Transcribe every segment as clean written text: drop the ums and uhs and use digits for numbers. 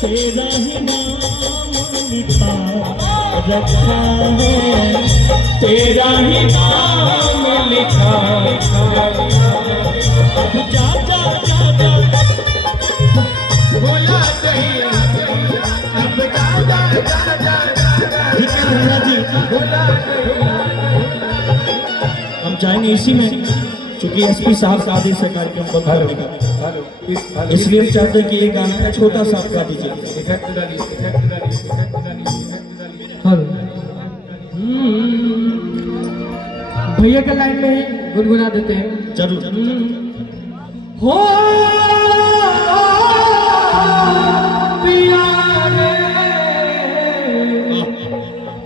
तेरा ही नाम लिखा रखा है, तेरा ही नाम लिखा। अब जा जा जा जा बोला चाहिए, अब जा जा जा जा जी बोला। हम चाहेंगे इसी में, चूंकि एसपी साहब का आदेश है कार्यक्रम बंद करने का, इसलिए चाहते हैं कि ये गाना का छोटा सा गा दीजिए। भैया के लाइन में ही गुनगुना देते हैं। जरूर। हो पिया रे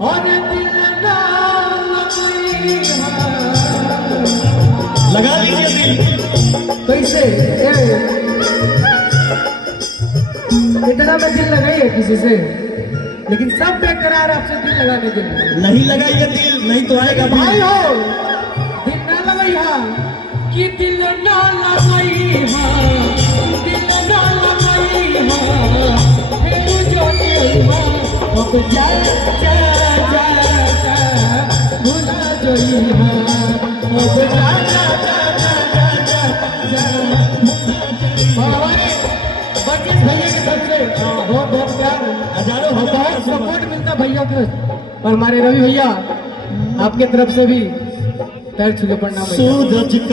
और दिल ना लगा लीजिए दिल। कैसे इतना में दिल लगाई है किसी से, लेकिन सब बेकरार आपसे दिल लगाने के लिए। नहीं लगाइए दिल, नहीं तो आएगा भाई हो। दिल ना लगाई हा कि दिल ना लगाई हा, दिल ना लगाई हा, फिर जो दिल हा अब जा जा जा जा भुला जोई हा, अब जा जा जा जा जा जा। बच्चे भैया की तरफ से बहुत बहुत प्यार, हजारों बहुत सपोर्ट मिलता भैया को, और हमारे रवि भैया आपके तरफ से भी पैर छूले पड़ना। सूरज